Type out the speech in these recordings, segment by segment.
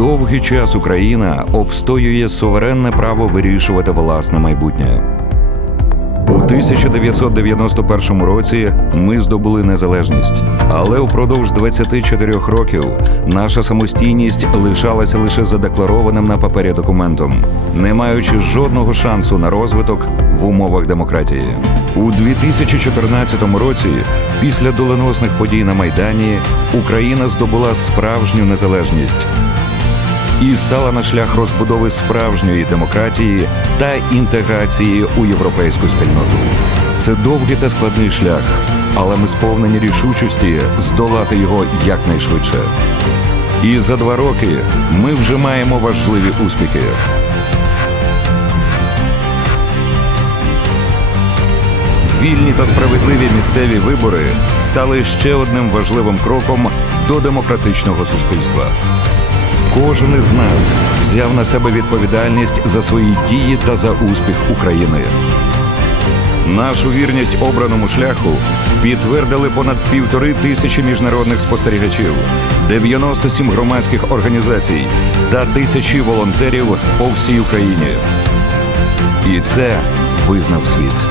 Довгий час Україна обстоює суверенне право вирішувати власне майбутнє. У 1991 році ми здобули незалежність, але упродовж 24 років наша самостійність лишалася лише задекларованим на папері документом, не маючи жодного шансу на розвиток в умовах демократії. У 2014 році, після доленосних подій на Майдані, Україна здобула справжню незалежність і стала на шлях розбудови справжньої демократії та інтеграції у європейську спільноту. Це довгий та складний шлях, але ми сповнені рішучості здолати його якнайшвидше. І за два роки ми вже маємо важливі успіхи. Вільні та справедливі місцеві вибори стали ще одним важливим кроком до демократичного суспільства. Кожен із нас взяв на себе відповідальність за свої дії та за успіх України. Нашу вірність обраному шляху підтвердили понад півтори тисячі міжнародних спостерігачів, 97 громадських організацій та тисячі волонтерів по всій Україні. І це визнав світ.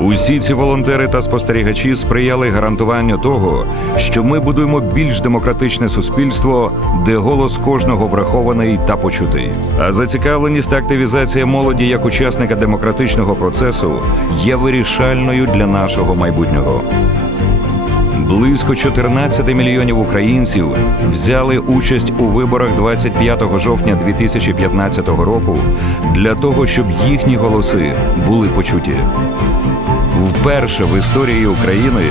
Усі ці волонтери та спостерігачі сприяли гарантуванню того, що ми будуємо більш демократичне суспільство, де голос кожного врахований та почутий. А зацікавленість та активізація молоді як учасника демократичного процесу є вирішальною для нашого майбутнього. Близько 14 мільйонів українців взяли участь у виборах 25 жовтня 2015 року для того, щоб їхні голоси були почуті. Вперше в історії України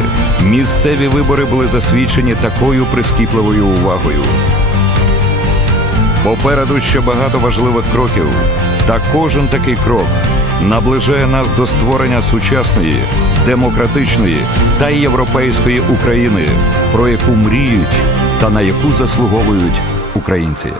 місцеві вибори були засвідчені такою прискіпливою увагою. Попереду ще багато важливих кроків, та кожен такий крок наближає нас до створення сучасної, демократичної та європейської України, про яку мріють та на яку заслуговують українці.